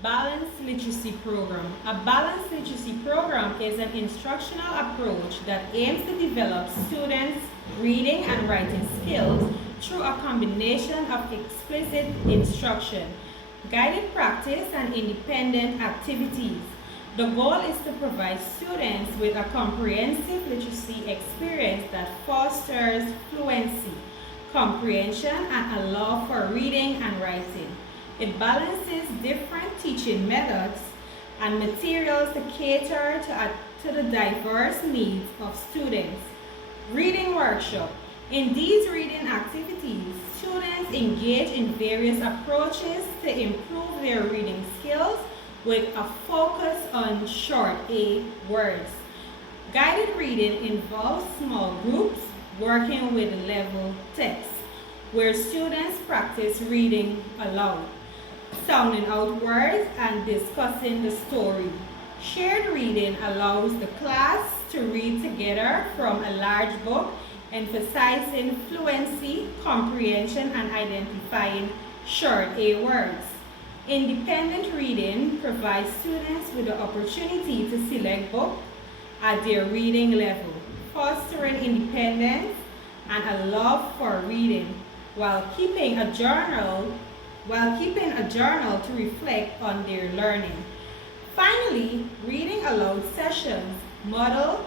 Balanced Literacy Program. A balanced literacy program is an instructional approach that aims to develop students' reading and writing skills through a combination of explicit instruction, guided practice, and independent activities. The goal is to provide students with a comprehensive literacy experience that fosters fluency, comprehension, and a love for reading and writing. It balances different teaching methods and materials to cater to the diverse needs of students. Reading workshop. In these reading activities, students engage in various approaches to improve their reading skills with a focus on short A words. Guided reading involves small groups working with level text, where students practice reading aloud, sounding out words, and discussing the story. Shared reading allows the class to read together from a large book, emphasizing fluency, comprehension, and identifying short A words. Independent reading provides students with the opportunity to select books at their reading level, fostering independence and a love for reading while keeping a journal to reflect on their learning. Finally, reading aloud sessions model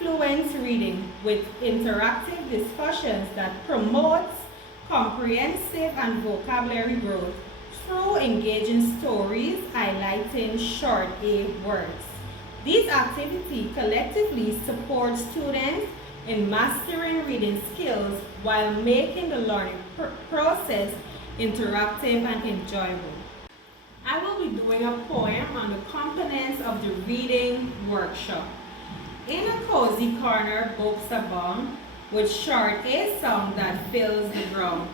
fluent reading with interactive discussions that promotes comprehensive and vocabulary growth through engaging stories highlighting short A words. These activities collectively support students in mastering reading skills while making the learning process interactive and enjoyable. I will be doing a poem on the components of the reading workshop. In a cozy corner books abound, with short A song that fills the ground.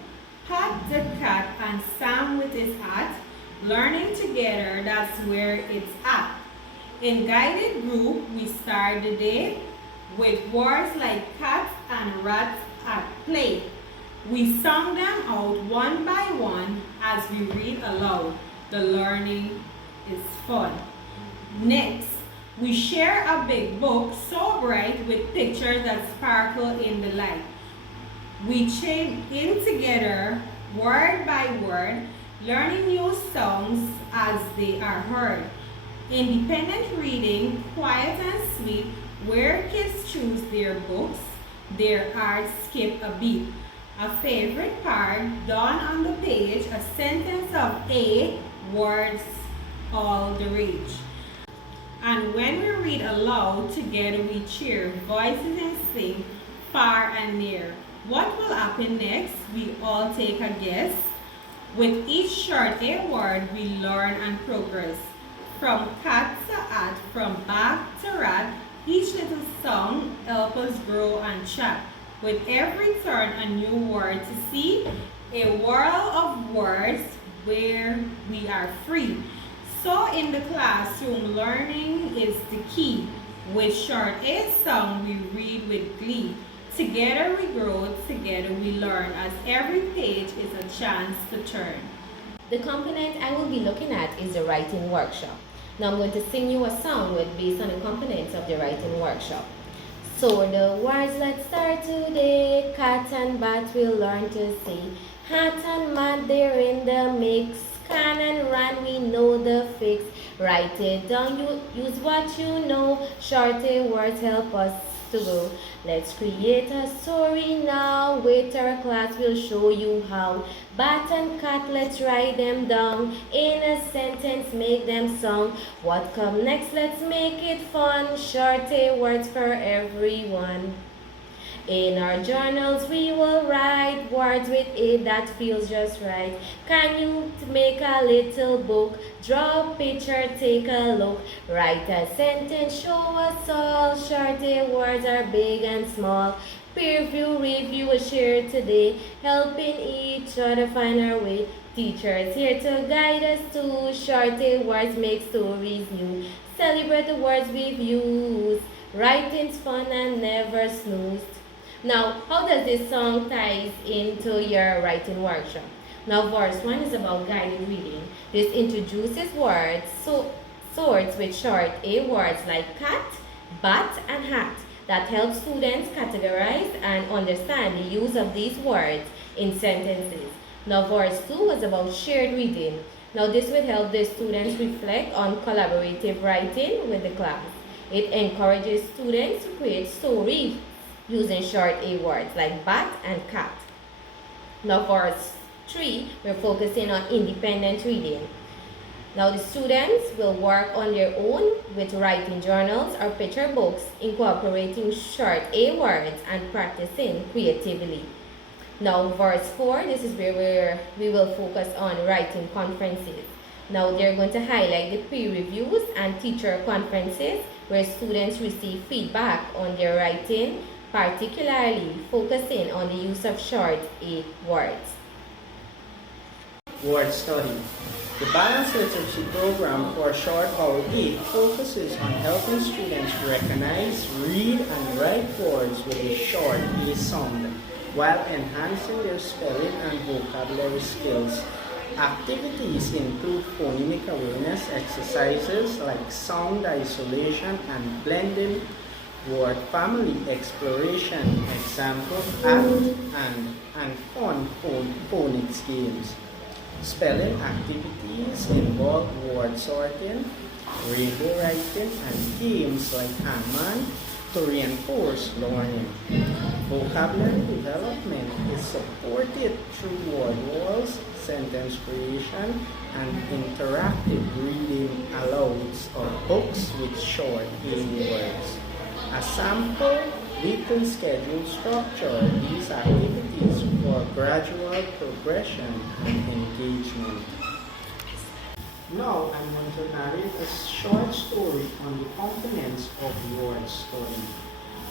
Pat the cat and Sam with his hat, learning together, that's where it's at. In guided group, we start the day with words like cat and rat at play. We sung them out one by one as we read aloud. The learning is fun. Next, we share a big book so bright with pictures that sparkle in the light. We chime in together, word by word, learning new songs as they are heard. Independent reading, quiet and sweet, where kids choose their books, their hearts skip a beat. A favorite part, done on the page, a sentence of A, words, all the rage. And when we read aloud, together we cheer, voices and sing, far and near. What will happen next? We all take a guess. With each short A word, we learn and progress. From cat to hat, from bat to rat, each little song helps us grow and chat. With every turn, a new word to see, a world of words where we are free. So in the classroom, learning is the key. With short A song, we read with glee. Together we grow, together we learn, as every page is a chance to turn. The component I will be looking at is the writing workshop. Now I'm going to sing you a song based on the components of the writing workshop. So the words, let's start today. Cat and bat will learn to say. Hat and mat, they're in the mix. Can and run, we know the fix. Write it down, you use what you know. Shorter words help us to go. Let's create a story now. With our class, we'll show you how. Bat and cat, let's write them down. In a sentence, make them song. What come next? Let's make it fun. Shorter words for everyone. In our journals we will write words with it that feels just right. Can you make a little book? Draw a picture, take a look. Write a sentence, show us all. Shorter words are big and small. Peer review, share today. Helping each other find our way. Teachers here to guide us too. Shorter words make stories new. Celebrate the words we've used. Writing's fun and never snoozed. Now, how does this song ties into your writing workshop? Now, verse 1 is about guided reading. This introduces sorts with short A words like cat, bat, and hat that help students categorize and understand the use of these words in sentences. Now, verse 2 was about shared reading. Now, this would help the students reflect on collaborative writing with the class. It encourages students to create stories using short A words like bat and cat. Now, verse 3, we're focusing on independent reading. Now, the students will work on their own with writing journals or picture books, incorporating short A words and practicing creatively. Now, verse 4, this is where we will focus on writing conferences. Now, they're going to highlight the peer reviews and teacher conferences where students receive feedback on their writing, particularly focusing on the use of short A words. Word study. The Balanced Literacy Program, for short BALL-8, focuses on helping students recognize, read, and write words with a short A sound while enhancing their spelling and vocabulary skills. Activities include phonemic awareness exercises like sound isolation and blending, word family exploration, example, and fun phonics games. Spelling activities involve word sorting, rainbow writing, and games like Hangman to reinforce learning. Vocabulary development is supported through word walls, sentence creation, and interactive reading alouds of books with short A words. A sample weekly schedule structure these activities for gradual progression and engagement. Now I'm going to narrate a short story on the components of word study.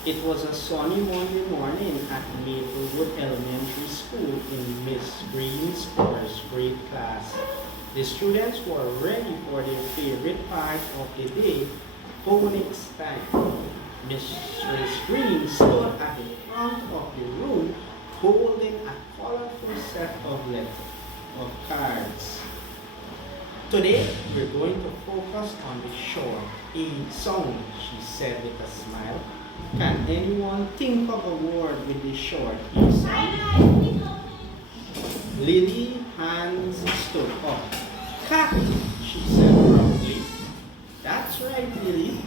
It was a sunny Monday morning at Maplewood Elementary School in Miss Green's first grade class. The students were ready for their favorite part of the day, phonics time. Mrs. Green stood at the front of the room holding a colorful set of cards. Today, we're going to focus on the short A sound, she said with a smile. Can anyone think of a word with the short A sound? Lily hands stood up. Cat, she said proudly. That's right, Lily.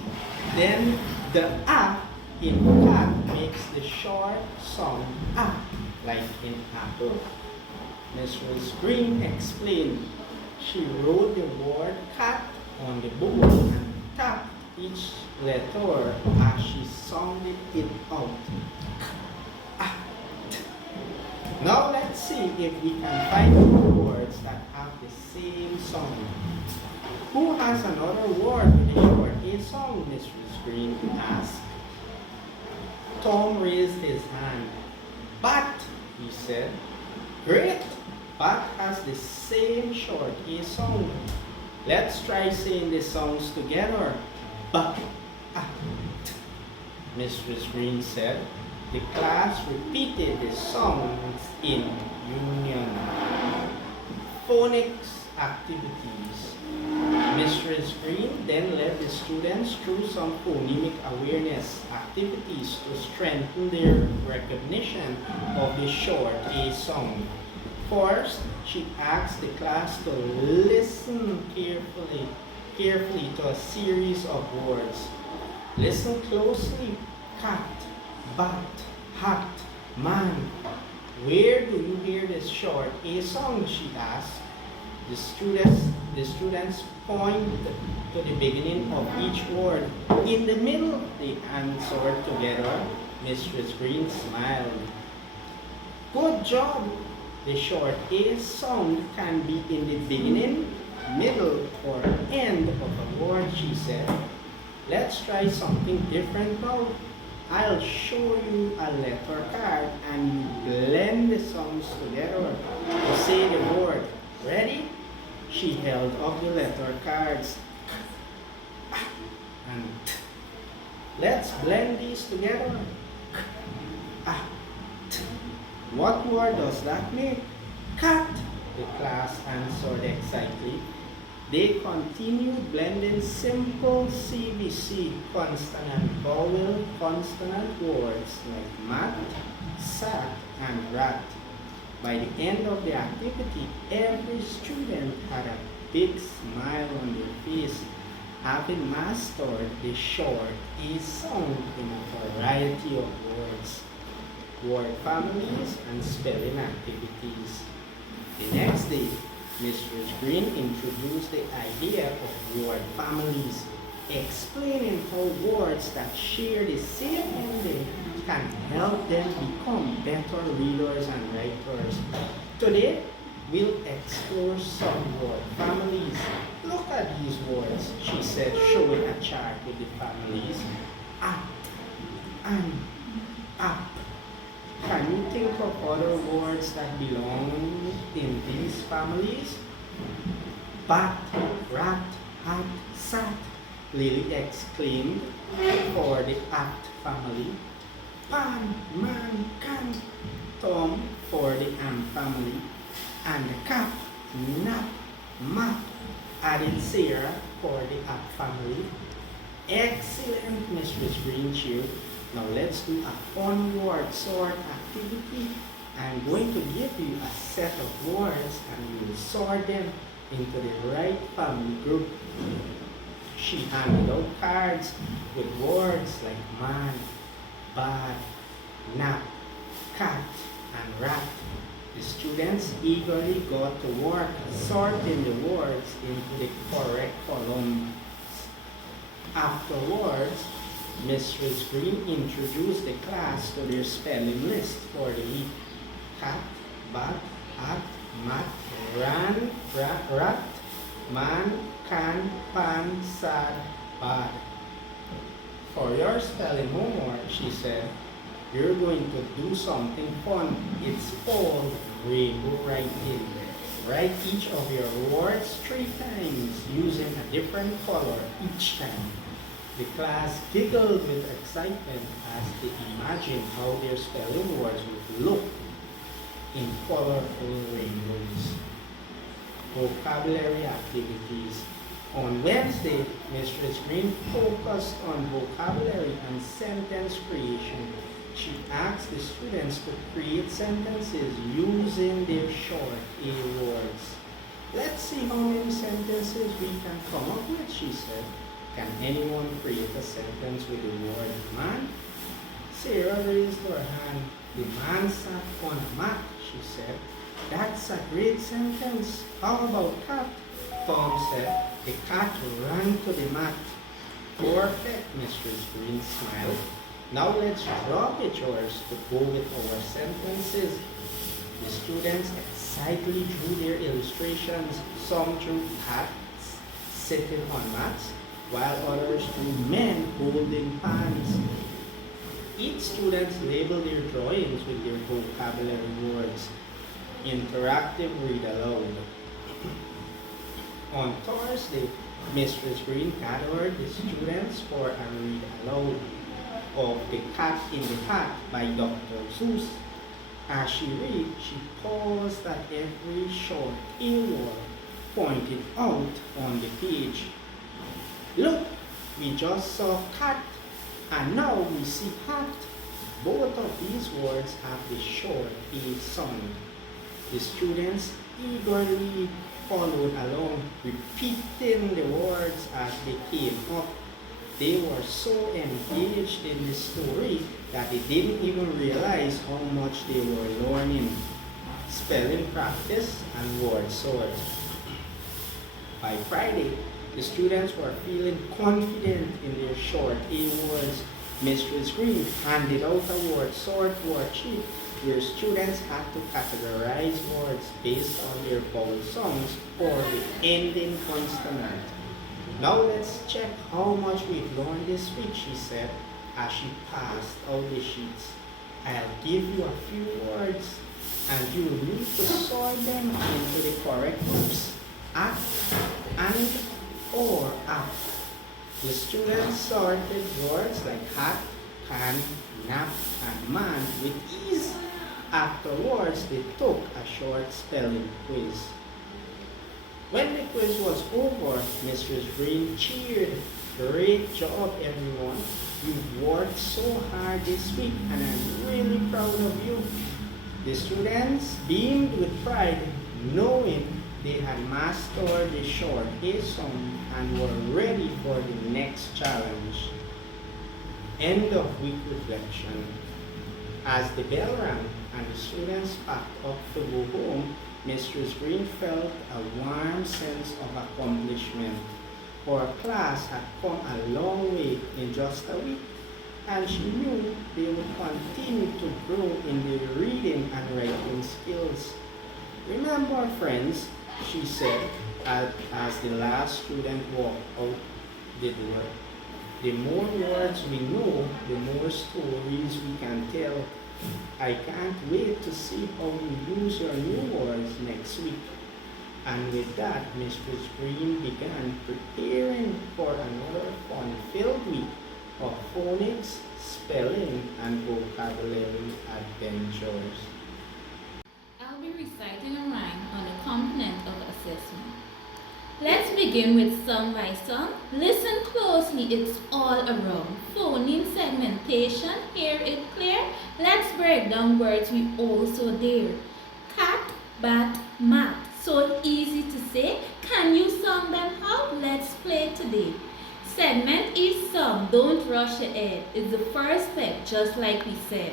Then the A in cat makes the short sound A, like in apple. Mrs. Green explained. She wrote the word cat on the board and tapped each letter as she sounded it out. Ah. Now let's see if we can find words that have the same sound. Who has another word with a short A sound? Mrs. Green asked. Tom raised his hand. Bat, he said. Great! Bat has the same short A sound. Let's try saying the sounds together. Bat, Mrs. Green said. The class repeated the sounds in union. Phonics activities. Mrs. Green then led the students through some phonemic awareness activities to strengthen their recognition of the short A sound. First, she asked the class to listen carefully to a series of words. Listen closely. Cat, bat, hat, man. Where do you hear this short A sound? She asked. The students point to the beginning of each word. In the middle, they answered together. Mrs. Green smiled. Good job! The short A sound can be in the beginning, middle, or end of a word, she said. Let's try something different now. I'll show you a letter card and you blend the sounds together to say the word. Ready? She held up the letter cards. And let's blend these together. What word does that make? Cat. The class answered excitedly. They continued blending simple CBC consonant vowel consonant words like mat, sat, and rat. By the end of the activity, every student had a big smile on their face, having mastered the short A sound in a variety of words, word families, and spelling activities. The next day, Mrs. Green introduced the idea of word families, explaining how words that share the same ending can help them become better readers and writers. Today, we'll explore some word families. Look at these words, she said, showing a chart with the families. Apt and up. Can you think of other words that belong in these families? Bat, rat, hat, sat, Lily exclaimed for the apt family. Pan, man, can, Tom for the am family. And cap, nap, map, added Sarah for the apt family. Excellent, Mistress Green cheered. Now let's do a fun word sort activity. I'm going to give you a set of words and you will sort them into the right family group. She handed out cards with words like man, bad, nap, cat, and rat. The students eagerly got to work sorting the words into the correct columns. Afterwards, Mrs. Green introduced the class to their spelling list for the week. Cat, bat, hat, mat, ran, rat, man, can, pan, sad, bad. For your spelling homework, she said, you're going to do something fun. It's called rainbow writing. Write each of your words 3 times using a different color each time. The class giggled with excitement as they imagined how their spelling words would look in colorful rainbows. Vocabulary activities. On Wednesday, Mistress Green focused on vocabulary and sentence creation. She asked the students to create sentences using their short A words. Let's see how many sentences we can come up with, she said. Can anyone create a sentence with the word man? Sarah raised her hand. The man sat on a mat, she said. That's a great sentence. How about cat? Tom said. The cat ran to the mat. Perfect, Mistress Green smiled. Now let's draw pictures to go with our sentences. The students excitedly drew their illustrations. Some drew cats sitting on mats, while others drew men holding pans. Each student labeled their drawings with their vocabulary words. Interactive read aloud. On Thursday, Mistress Green gathered the students for a read aloud of The Cat in the Hat by Dr. Seuss. As she read, she paused at every short A word pointed out on the page. Look, we just saw cat, and now we see hat. Both of these words have the short A sound. The students eagerly followed along, repeating the words as they came up. They were so engaged in the story that they didn't even realize how much they were learning. Spelling practice and word sort. By Friday, the students were feeling confident in their short A words. Mistress Green handed out a word sort worksheet where students had to categorize words based on their vowel sounds or the ending consonant. Now let's check how much we've learned this week, she said as she passed out the sheets. I'll give you a few words and you will need to sort them into the correct groups. At, and, or, up. The students sorted words like hat, can, nap, and man with ease. Afterwards, they took a short spelling quiz. When the quiz was over, Mrs. Green cheered. Great job, everyone. You've worked so hard this week, and I'm really proud of you. The students beamed with pride, knowing they had mastered the short A song and were ready for the next challenge. End of week reflection. As the bell rang and the students packed up to go home, Mistress Green felt a warm sense of accomplishment. Her class had come a long way in just a week, and she knew they would continue to grow in their reading and writing skills. Remember, friends, she said as the last student walked out the door. The more words we know, the more stories we can tell. I can't wait to see how you use your new words next week. And with that, Mistress Green began preparing for another fun-filled week of phonics, spelling, and vocabulary adventures. I'll be reciting a rhyme on a component of assessment. Let's begin with song by song. Listen closely, it's all around. Phoneme segmentation, hear it clear. Let's break down words we also dare. Cat, bat, mat. So easy to say. Can you song them out? Let's play today. Segment each song. Don't rush ahead. It's the first step, just like we said.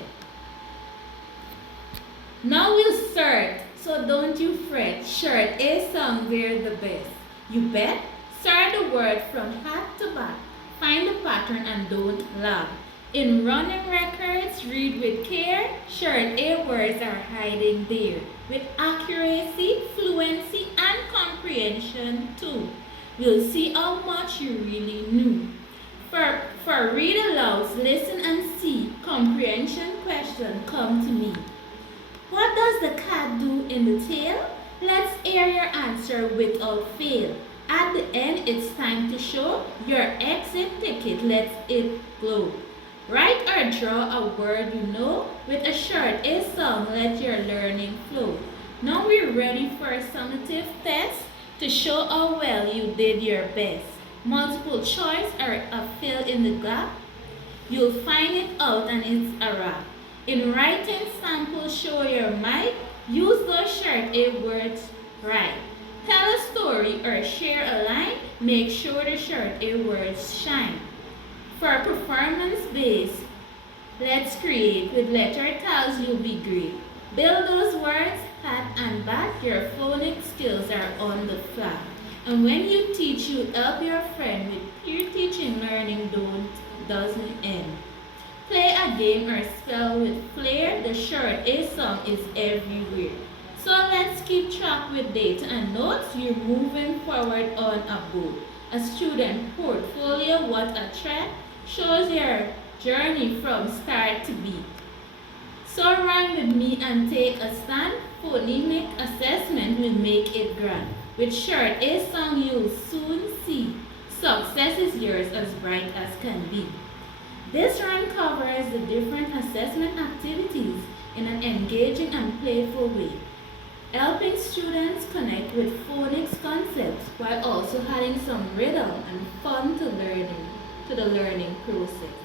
Now we'll start, so don't you fret. Shirt, a song, we're the best. You bet. Start the word from hat to back. Find the pattern and don't lag. In running records, read with care. Shirt, A words are hiding there. With accuracy, fluency, and comprehension too. We'll see how much you really knew. For read alouds, listen and see. Comprehension question, come to me. What does the cat do in the tail? Let's hear your answer without fail. At the end, it's time to show your exit ticket. Let it glow. Write or draw a word you know. With a short A song, let your learning flow. Now we're ready for a summative test to show how well you did your best. Multiple choice or a fill in the gap. You'll find it out and it's a wrap. In writing sample, show your mic. Use those short A words right. Tell a story or share a line. Make sure the short A words shine. For performance base, let's create. With letter tiles, you'll be great. Build those words, hat and bat. Your phonic skills are on the flat. And when you teach, you help your friend. With peer teaching, learning doesn't end. Play a game or spell with flair. The short A song is everywhere. So let's keep track with data and notes. You're moving forward on a boat. A student portfolio, what a track, shows your journey from start to beat. So rhyme with me and take a stand. Phonemic assessment will make it grand. With short A song you'll soon see. Success is yours as bright as can be. This rhyme covers the different assessment activities in an engaging and playful way, helping students connect with phonics concepts while also adding some rhythm and fun to the learning process.